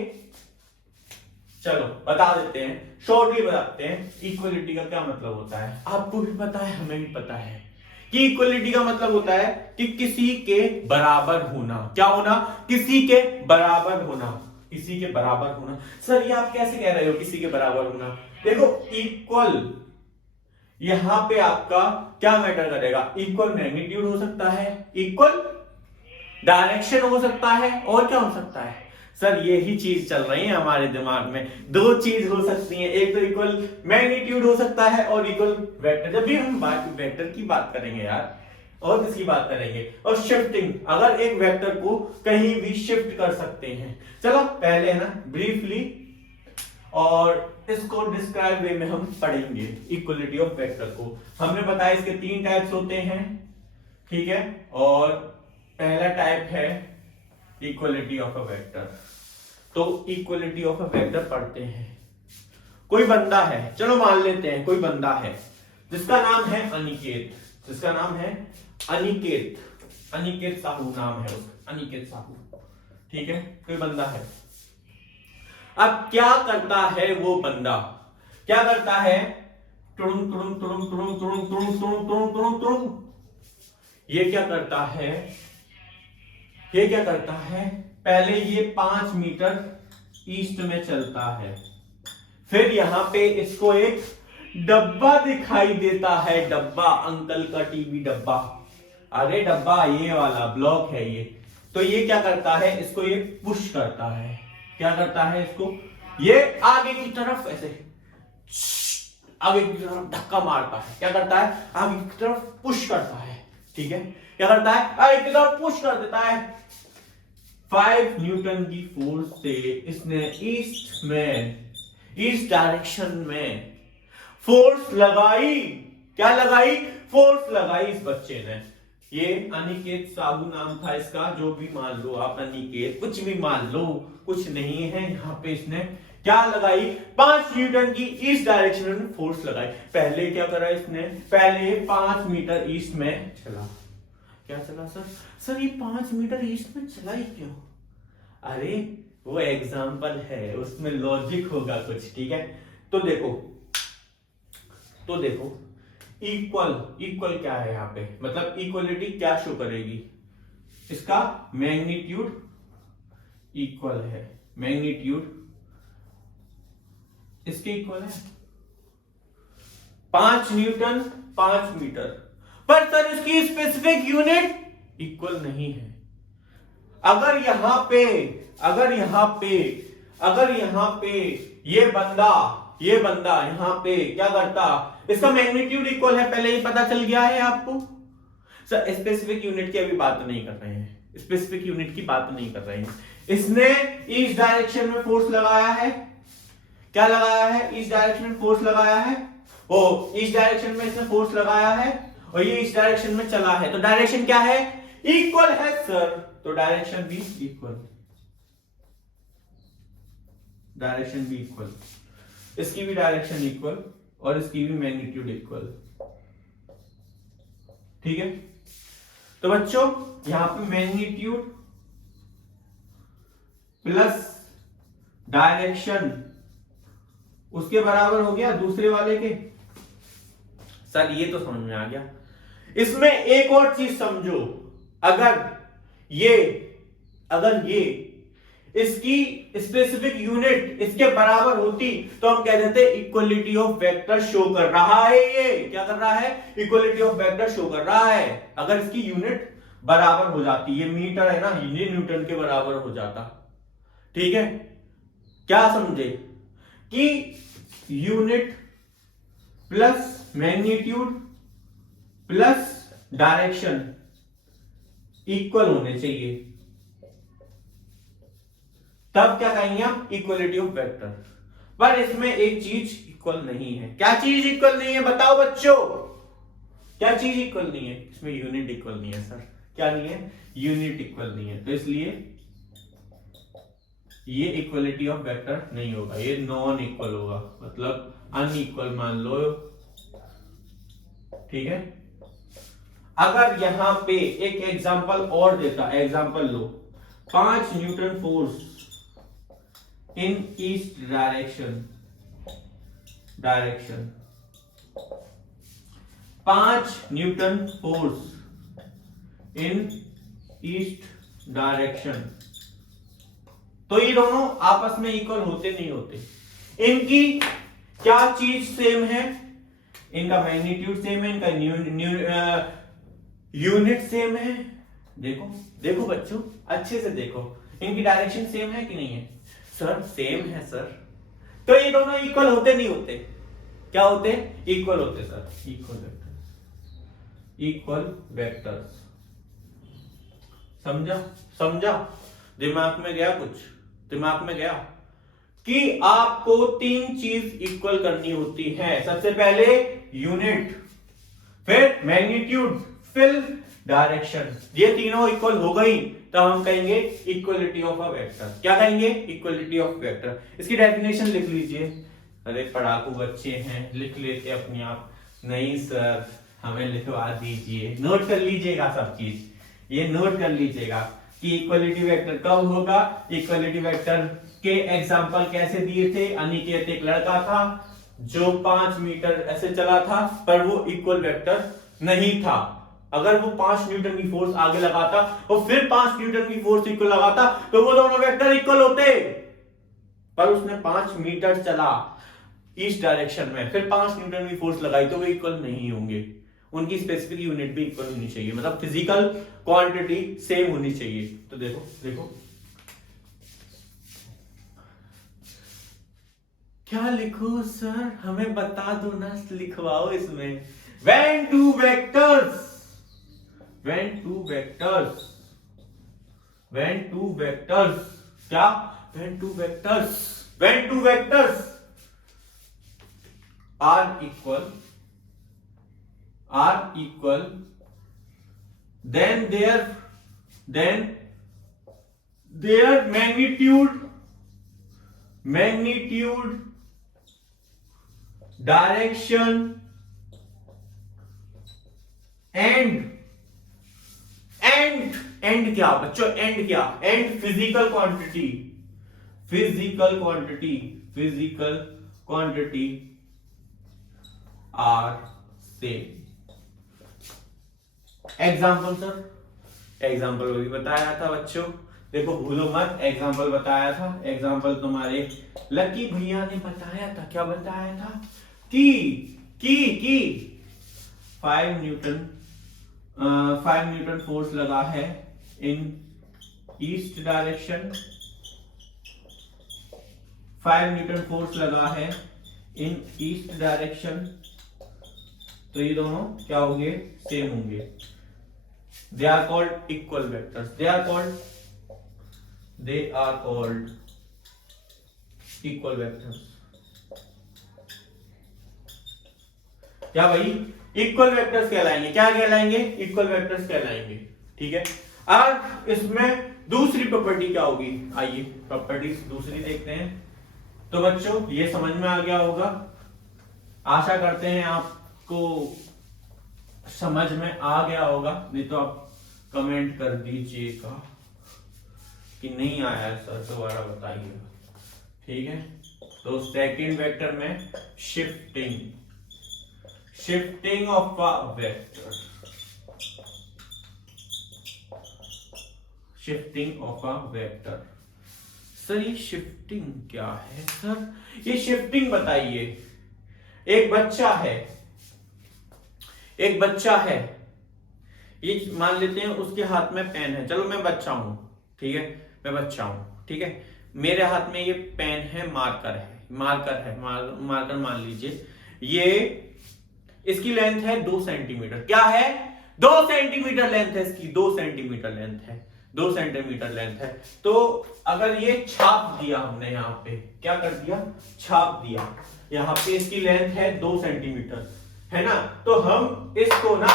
चलो बता देते हैं, शॉर्टली बताते हैं इक्वलिटी का क्या मतलब होता है। आपको भी पता है, हमें भी पता है कि इक्वलिटी का मतलब होता है कि किसी के बराबर होना। क्या होना? किसी के बराबर होना। किसी के बराबर होना। सर ये आप कैसे कह रहे हो किसी के बराबर होना? देखो इक्वल, यहां पे आपका क्या मैटर करेगा? इक्वल मैग्नीट्यूड हो सकता है, इक्वल डायरेक्शन हो सकता है, और क्या हो सकता है? सर यही चीज चल रही है हमारे दिमाग में। दो चीज हो सकती है, एक तो इक्वल मैग्नीट्यूड हो सकता है और इक्वल वेक्टर। जब भी हम वेक्टर की बात करेंगे यार, और किसकी बात करेंगे? और शिफ्टिंग, अगर एक वेक्टर को कहीं भी शिफ्ट कर सकते हैं। चलो पहले है ना ब्रीफली, और इसको डिस्क्राइब वे में हम पढ़ेंगे इक्वलिटी ऑफ वेक्टर को। हमने बताया इसके तीन टाइप्स होते हैं, ठीक है। और पहला टाइप है इक्वलिटी ऑफ अ वेक्टर। तो इक्वलिटी ऑफ अ वेक्टर पढ़ते हैं। कोई बंदा है, चलो मान लेते हैं कोई बंदा है जिसका नाम है अनिकेत। जिसका नाम है अनिकेत, अनिकेत साहू नाम है उसका, अनिकेत साहू, ठीक है। कोई बंदा है। अब क्या करता है वो बंदा? क्या करता है? तुड़ुम तुड़ुम तुड़ुम तुड़ुम तुड़ुम तुड़ुम तुड़ुम तुड़ुम तुड़ुम तुड़ुम। ये क्या करता है? ये क्या करता है? पहले ये 5 मीटर ईस्ट में चलता है, फिर यहां पे इसको एक डब्बा दिखाई देता है। डब्बा, अंकल का टीवी डब्बा। अरे डब्बा ये वाला ब्लॉक है ये। तो ये क्या करता है? इसको ये पुश करता है। क्या करता है? इसको ये आगे की तरफ ऐसे आगे की तरफ धक्का मारता है। क्या करता है? आगे की तरफ पुश करता है, ठीक है। क्या करता है? आगे की तरफ पुश कर देता है। 5 न्यूटन की फोर्स से इसने ईस्ट में, ईस्ट डायरेक्शन में फोर्स लगाई। क्या लगाई? फोर्स लगाई इस बच्चे ने। ये अनिकेत साहू नाम था इसका, जो भी मान लो आप, अनिकेत कुछ भी मान लो, कुछ नहीं है यहां पे। इसने क्या लगाई? 5 न्यूटन की ईस्ट डायरेक्शन में फोर्स लगाई। पहले क्या करा इसने? पहले 5 मीटर ईस्ट में चला। क्या चला सर? सर ये 5 मीटर ईस्ट में चला ही क्यों? अरे वो एग्जाम्पल है, उसमें लॉजिक होगा कुछ, ठीक है। तो देखो इक्वल, इक्वल क्या है यहाँ पे, मतलब इक्वलिटी क्या शो करेगी, इसका मैग्नीट्यूड इक्वल है, मैग्नीट्यूड इसके इक्वल है 5 न्यूटन 5 मीटर, पर सर इसकी स्पेसिफिक यूनिट इक्वल नहीं है। अगर यहां पे ये बंदा यहां पे क्या करता, इसका मैग्नीट्यूड इक्वल है, पहले ही पता चल गया है आपको। सर स्पेसिफिक यूनिट की अभी बात नहीं कर रहे हैं, स्पेसिफिक यूनिट की बात नहीं कर रहे हैं। इसने इस डायरेक्शन में फोर्स लगाया है, क्या लगाया है, इस डायरेक्शन में फोर्स लगाया है, ओ इस डायरेक्शन में इसने फोर्स लगाया है और ये इस डायरेक्शन में चला है, तो डायरेक्शन क्या है, इक्वल है सर, तो डायरेक्शन भी इक्वल, डायरेक्शन भी इक्वल, इसकी भी डायरेक्शन इक्वल और इसकी भी मैग्नीट्यूड इक्वल, ठीक है। तो बच्चों यहां पे मैग्नीट्यूड प्लस डायरेक्शन उसके बराबर हो गया दूसरे वाले के। सर ये तो समझ में आ गया, इसमें एक और चीज समझो, अगर ये इसकी स्पेसिफिक यूनिट इसके बराबर होती तो हम कह देते इक्वलिटी ऑफ वेक्टर शो कर रहा है, ये क्या कर रहा है, इक्वलिटी ऑफ वेक्टर शो कर रहा है। अगर इसकी यूनिट बराबर हो जाती, ये मीटर है ना, ये न्यूटन के बराबर हो जाता, ठीक है। क्या समझे कि unit plus magnitude plus direction equal होने चाहिए, तब क्या कहेंगे हम, इक्वलिटी ऑफ वेक्टर। पर इसमें एक चीज इक्वल नहीं है, क्या चीज इक्वल नहीं है बताओ बच्चों, क्या चीज इक्वल नहीं है, इसमें यूनिट इक्वल नहीं है सर, क्या नहीं है, यूनिट इक्वल नहीं है, तो इसलिए ये इक्वलिटी ऑफ वेक्टर नहीं होगा, ये नॉन इक्वल होगा, मतलब अनइक्वल मान लो, ठीक है। अगर यहां पे एक एग्जांपल और देता, example low, 5 Newton force in east direction 5 Newton force in east direction, तो ये दोनों आपस में इक्वल होते नहीं होते, इनकी क्या चीज सेम है, इनका मैग्नीट्यूड सेम है, इनका यूनिट सेम है। देखो देखो बच्चों अच्छे से देखो, इनकी डायरेक्शन सेम है कि नहीं है, सर सेम है सर, तो ये दोनों इक्वल होते नहीं होते, क्या होते, इक्वल होते सर, इक्वल वेक्टर्स, समझा, दिमाग में गया, कुछ दिमाग में गया कि आपको 3 चीज इक्वल करनी होती है, सबसे पहले यूनिट, फिर मैग्नीट्यूड, फिर डायरेक्शन, ये तीनों इक्वल हो गई तो हम कहेंगे इक्वलिटी ऑफ अ वेक्टर, क्या कहेंगे, इक्वलिटी ऑफ वेक्टर। इसकी डेफिनेशन लिख लीजिए, अरे पढ़ाकू बच्चे हैं लिख लेते अपने आप, नहीं सर हमें लिखवा दीजिए, नोट कर लीजिएगा सब चीज, ये नोट कर लीजिएगा कि इक्वलिटी वेक्टर कब होगा, इक्वलिटी वेक्टर के एग्जांपल कैसे दिए थे, अनिकेत एक लड़का था जो 5 मीटर ऐसे चला था, पर वो इक्वल वेक्टर नहीं था, अगर वो 5 न्यूटन की फोर्स आगे लगाता और फिर 5 न्यूटन की फोर्स इक्वल लगाता तो वो दोनों वेक्टर इक्वल होते, पर उसने 5 मीटर चला ईस्ट डायरेक्शन में, फिर 5 न्यूटन की फोर्स लगाई तो वो इक्वल नहीं होंगे, उनकी स्पेसिफिक यूनिट भी इक्वल होनी चाहिए, मतलब फिजिकल क्वांटिटी सेम होनी चाहिए। तो देखो क्या लिखो सर, हमें बता दो ना, लिखवाओ इसमें, when two vectors क्या, when two vectors are equal, then their magnitude, direction and क्या बच्चों, एंड क्या, and physical quantity are same. Example sir, example भी बताया था बच्चों, देखो भूलो मत, एग्जाम्पल बताया था। एग्जाम्पल तुम्हारे लकी भैया ने बताया था, क्या बताया था कि 5 न्यूटन फोर्स लगा है इन ईस्ट डायरेक्शन, 5 न्यूटन फोर्स लगा है इन ईस्ट डायरेक्शन। तो ये दोनों क्या होंगे, सेम होंगे। They are called equal vectors, they are called equal vectors. क्या भाई, इक्वल वेक्टर्स कहलाएंगे, क्या कहलाएंगे, इक्वल वेक्टर्स कहलाएंगे। ठीक है, अब इसमें दूसरी प्रॉपर्टी क्या होगी, आइए प्रॉपर्टीज दूसरी देखते हैं। तो बच्चों ये समझ में आ गया होगा, आशा करते हैं आपको समझ में आ गया होगा, नहीं तो आप कमेंट कर दीजिएगा कि नहीं आया सर, दोबारा बताइएगा। ठीक है, तो सेकंड वेक्टर में shifting of a vector, shifting of a vector. Sir ये शिफ्टिंग क्या है सर, ये शिफ्टिंग बताइए। एक बच्चा है, ये मान लेते हैं उसके हाथ में पेन है, चलो मैं बच्चा हूं, ठीक है, मैं बच्चा हूं, ठीक है, मेरे हाथ में ये पेन है, मार्कर मान लीजिए, ये इसकी लेंथ है 2 सेंटीमीटर, क्या है 2 सेंटीमीटर लेंथ है इसकी, 2 सेंटीमीटर लेंथ है, 2 सेंटीमीटर लेंथ है। तो अगर ये छाप दिया हमने, यहाँ पे क्या कर दिया, छाप दिया, यहाँ पे इसकी लेंथ है 2 सेंटीमीटर, है ना। तो हम इसको ना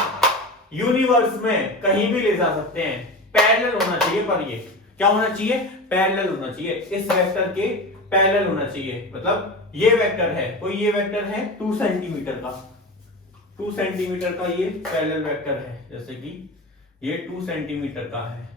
यूनिवर्स में कहीं भी ले जा सकते हैं, पैरेलल होना चाहिए, पर ये क्या होना चाहिए, पैरेलल होना चाहिए, इस वेक्टर के पैरेलल होना चाहिए। मतलब ये वेक्टर है, कोई ये वेक्टर है 2 सेंटीमीटर का, 2 सेंटीमीटर का ये पैरेलल वेक्टर है, जैसे कि ये 2 सेंटीमीटर का है,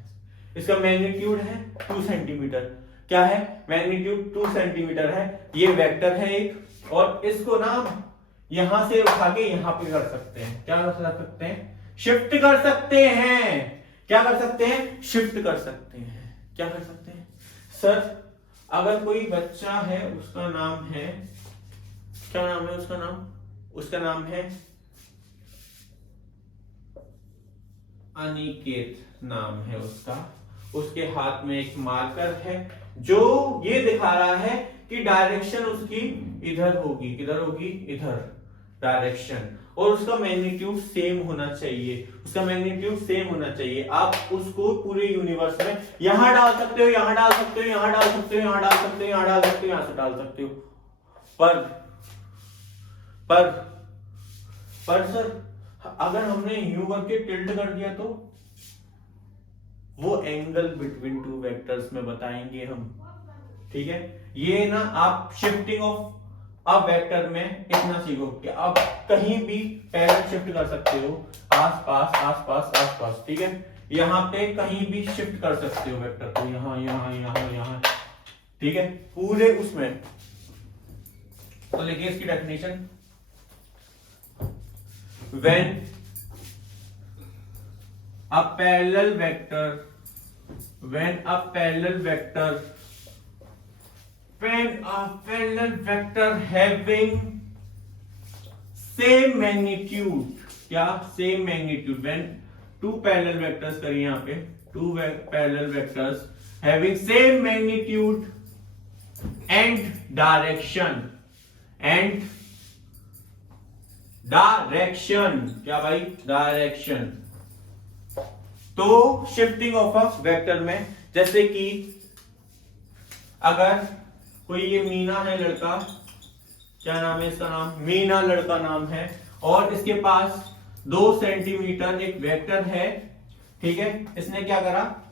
इसका मैग्नीट्यूड है 2 सेंटीमीटर, क्या है, मैग्नीट्यूड 2 सेंटीमीटर है, ये वेक्टर है एक, और इसको ना यहां से उठा के यहां पे कर सकते हैं, क्या कर सकते हैं, शिफ्ट कर सकते हैं, क्या कर सकते हैं, शिफ्ट कर सकते हैं, क्या कर सकते हैं सर। अगर कोई बच्चा है, उसका नाम है, क्या नाम है उसका नाम है अनिकेत नाम है उसका, उसके हाथ में एक मार्कर है जो ये दिखा रहा है कि डायरेक्शन उसकी इधर होगी, किधर होगी, इधर डायरेक्शन, और उसका मैग्नीट्यूड सेम होना चाहिए, उसका मैग्नीट्यूड सेम होना चाहिए। आप उसको पूरे यूनिवर्स में यहां डाल सकते हो, यहां डाल सकते हो, यहां डाल सकते हो, यहां डाल सकते हो, यहां डाल सकते हो, यहां से डाल सकते हो, पर सर अगर हमने यू करके टिल्ट कर दिया तो वो एंगल बिटवीन टू वेक्टर्स में बताएंगे हम, ठीक है। ये ना आप शिफ्टिंग ऑफ अब वेक्टर में इतना सीखो कि आप कहीं भी पैरेलल शिफ्ट कर सकते हो, आसपास, ठीक है, यहाँ पे कहीं भी शिफ्ट कर सकते हो वेक्टर को, यहाँ, ठीक है, पूरे उसमें। तो देखिए इसकी definition, when a parallel vector having same magnitude, क्या same magnitude, when two parallel vectors करिए यहाँ पे, two parallel vectors having same magnitude and direction, क्या भाई, डायरेक्शन। तो शिफ्टिंग ऑफ अ वेक्टर में, जैसे कि अगर कोई ये मीना है लड़का, क्या नाम है इसका, नाम मीना लड़का नाम है, और इसके पास 2 सेंटीमीटर एक वेक्टर है, ठीक है, इसने क्या करा,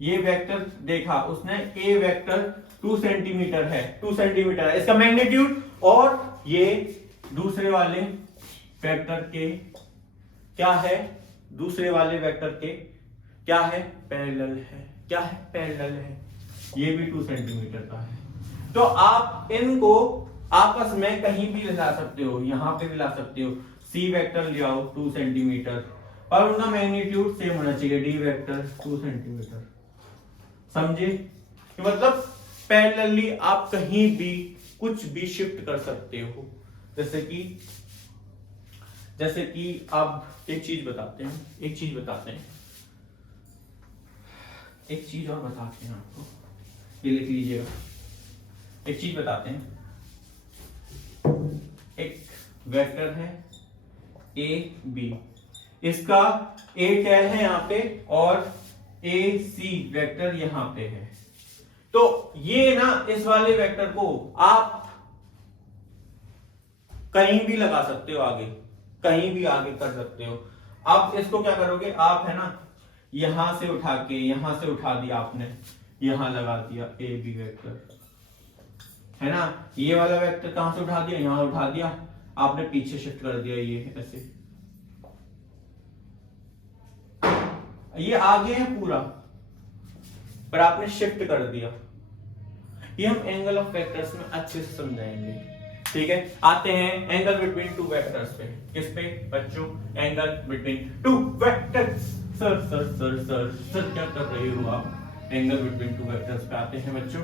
ये वेक्टर देखा उसने, ए वेक्टर 2 सेंटीमीटर है, 2 सेंटीमीटर है इसका मैग्नीट्यूड, और ये दूसरे वाले वेक्टर के क्या है, दूसरे वाले वेक्टर के क्या है, पैरेलल है, क्या है, पैरेलल है, ये भी 2 सेंटीमीटर का है। तो आप इनको आपस में कहीं भी ला सकते हो, यहां पे भी ला सकते हो, सी वेक्टर ले आओ 2 सेंटीमीटर और उनका मैग्नीट्यूड सेम होना चाहिए, डी वेक्टर 2 सेंटीमीटर। समझे कि मतलब पैरेलली आप कहीं भी कुछ भी शिफ्ट कर सकते हो। जैसे कि अब एक चीज बताते हैं, एक चीज और बताते हैं आपको, ये लिख लीजिएगा। एक चीज बताते हैं, एक वेक्टर है ए बी, इसका ए टेल है यहाँ पे और ए सी वेक्टर यहाँ पे है। तो ये ना इस वाले वेक्टर को आप कहीं भी लगा सकते हो, आगे कहीं भी आगे कर सकते हो। अब इसको क्या करोगे आप, है ना, यहां से उठा दिया आपने, यहां लगा दिया ए बी वेक्टर, है ना। ये वाला वेक्टर कहां से उठा दिया, यहां उठा दिया आपने, पीछे शिफ्ट कर दिया, ये ऐसे, ये आगे है पूरा पर आपने शिफ्ट कर दिया। ये हम एंगल ऑफ वेक्टर्स में अच्छे से समझाएंगे, ठीक है। आते हैं एंगल बिटवीन टू वेक्टर्स पे। किस पे बच्चों, angle between two vectors. Sir sir sir sir sir क्या कर रहे हो आप, एंगल बिटवीन टू वेक्टर्स पे आते हैं बच्चों,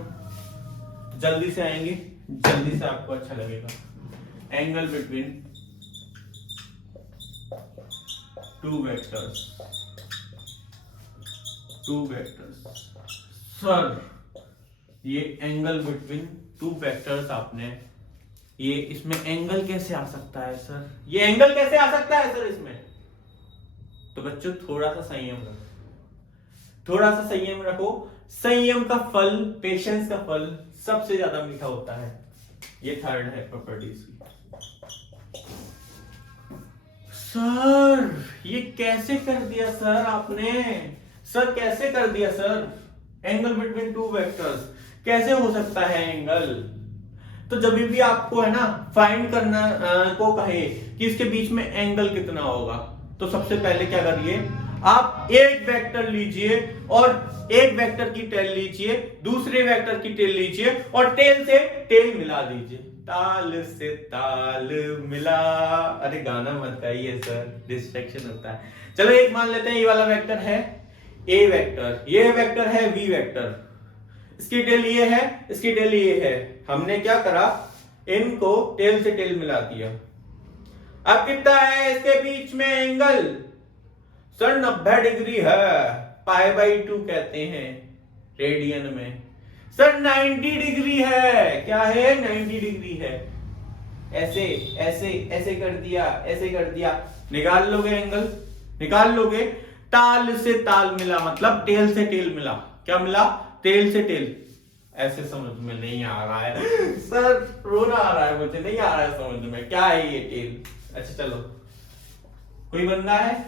जल्दी से आएंगे, जल्दी से आपको अच्छा लगेगा। Angle between two vectors, sir ये एंगल बिटवीन टू वेक्टर्स आपने, ये इसमें एंगल कैसे आ सकता है सर, ये एंगल कैसे आ सकता है सर इसमें। तो बच्चों थोड़ा सा संयम रखो, संयम का फल, पेशेंस का फल सबसे ज्यादा मीठा होता है। ये थर्ड है प्रॉपर्टीज की। सर ये कैसे कर दिया सर आपने, सर कैसे कर दिया sir, angle between two vectors कैसे हो सकता है एंगल। तो जब भी आपको, है ना, फाइंड करना को कहे कि इसके बीच में एंगल कितना होगा, तो सबसे पहले क्या करिए, आप एक वेक्टर लीजिए और एक वेक्टर की टेल लीजिए, दूसरे वेक्टर की टेल लीजिए और टेल से टेल मिला दीजिए, ताल से ताल मिला। अरे गाना मत गाइए सर, डिस्ट्रैक्शन होता है। चलो एक मान लेते हैं, ये वाला वेक्टर है ए वेक्टर, ये वेक्टर है बी वेक्टर, इसकी टेल ये है, इसकी टेल ये है। हमने क्या करा, इनको टेल से टेल मिला दिया। अब कितना है इसके बीच में एंगल, सर 90 डिग्री है, π/2 कहते हैं रेडियन में। सर 90 डिग्री है, क्या है, 90 डिग्री है। ऐसे ऐसे ऐसे कर दिया, ऐसे कर दिया, निकाल लोगे एंगल, निकाल लोगे। ताल से ताल मिला मतलब टेल से टेल मिला, क्या मिला, टेल से टेल। ऐसे समझ में नहीं आ रहा है सर, रोना आ रहा है मुझे, नहीं आ रहा है समझ में, क्या है ये टेल। अच्छा चलो, कोई बंदा है,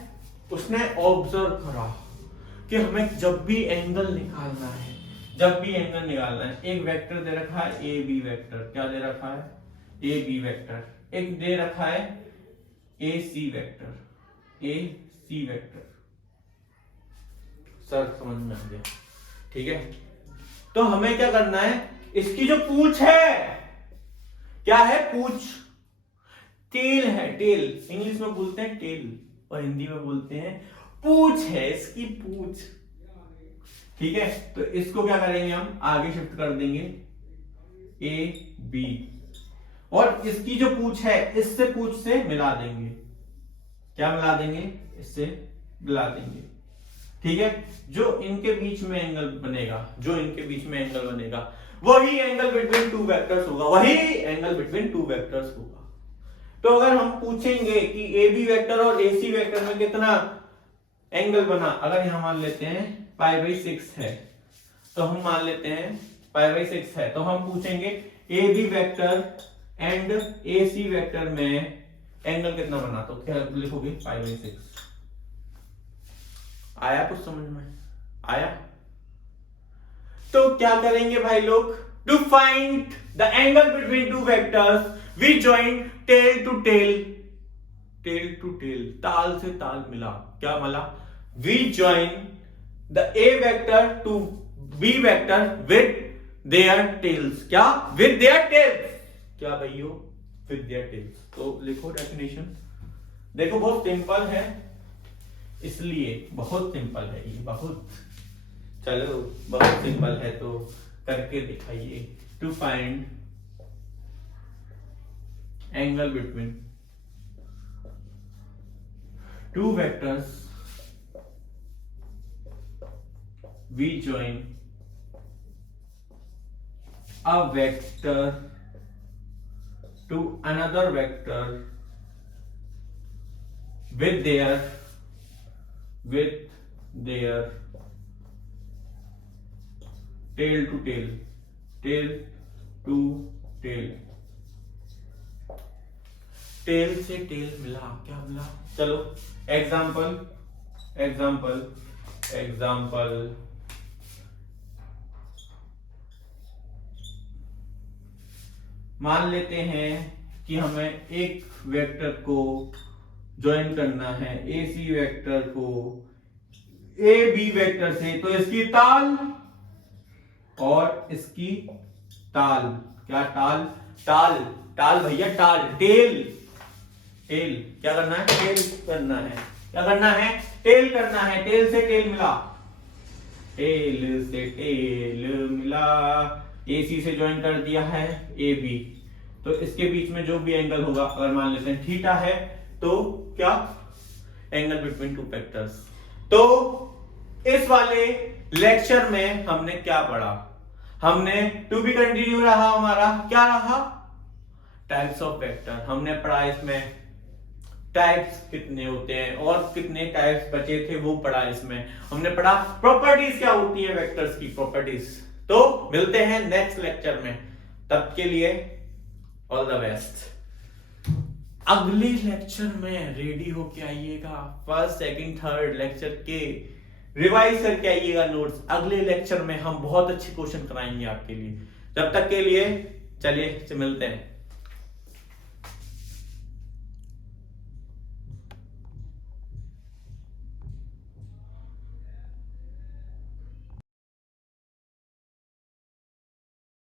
उसने ऑब्जर्व करा कि हमें जब भी एंगल निकालना है, एक वेक्टर दे रखा है ए बी वेक्टर, क्या दे रखा है, ए बी वेक्टर, एक दे रखा है ए सी वेक्टर, सर समझ में आ गया, ठीक है। तो हमें क्या करना है, इसकी जो पूंछ है, क्या है पूंछ, टेल है, टेल इंग्लिश में बोलते हैं टेल और हिंदी में बोलते हैं पूंछ है, इसकी पूंछ, ठीक है। तो इसको क्या करेंगे, हम आगे शिफ्ट कर देंगे ए बी और इसकी जो पूंछ है इससे पूंछ से मिला देंगे, क्या मिला देंगे, इससे मिला देंगे, ठीक है। जो इनके बीच में एंगल बनेगा, वही एंगल बिटवीन टू वेक्टर्स होगा, तो अगर हम पूछेंगे कि ए बी वेक्टर और ए सी वेक्टर में कितना एंगल बना, अगर यहां मान लेते हैं π/6 है, तो हम मान लेते हैं π/6 है, तो हम पूछेंगे A B vector and A C vector में एंगल कितना बना, तो क्या लिखोगे π/6। आया कुछ समझ में, आया। तो क्या करेंगे भाई लोग, to find the angle between two vectors we join tail to tail, ताल से ताल मिला, क्या मिला, we join the A vector to B vector with their tails, क्या, विद देयर टेल्स, क्या भाइयों, विद देयर टेल्स। तो लिखो डेफिनेशन, देखो बहुत सिंपल है, इसलिए बहुत सिंपल है ये, बहुत, चलो बहुत सिंपल है तो करके दिखाइए। To find angle between two vectors we join a vector to another vector with their tail to tail tail से टेल मिला, क्या मिला? चलो एग्जाम्पल मान लेते हैं कि हमें एक वेक्टर को ज्वाइन करना है, ए सी वेक्टर को ए बी वेक्टर से, तो इसकी ताल और इसकी ताल, क्या टाल भैया, टेल क्या करना है? टेल करना है, क्या करना है? टेल करना है। टेल से टेल मिला, AC से ज्वाइन कर दिया है AB, तो इसके बीच में जो भी एंगल होगा, अगर मान लेते हैं थीटा है, तो क्या? Angle between two vectors. तो इस वाले लेक्चर में हमने क्या पढ़ा? हमने टू बी कंटिन्यू रहा, हमारा क्या रहा? टाइप्स ऑफ वेक्टर हमने पढ़ा, इसमें टाइप्स कितने होते हैं और कितने टाइप्स बचे थे वो पढ़ा। इसमें हमने पढ़ा प्रॉपर्टीज क्या होती है वेक्टर्स की, प्रॉपर्टीज। तो मिलते हैं नेक्स्ट लेक्चर में, तब के लिए ऑल द बेस्ट। अगले लेक्चर में रेडी होके आइएगा, फर्स्ट सेकंड थर्ड लेक्चर के रिवाइज करके आइएगा नोट्स। अगले लेक्चर में हम बहुत अच्छे क्वेश्चन कराएंगे आपके लिए। जब तक के लिए चलिए मिलते हैं।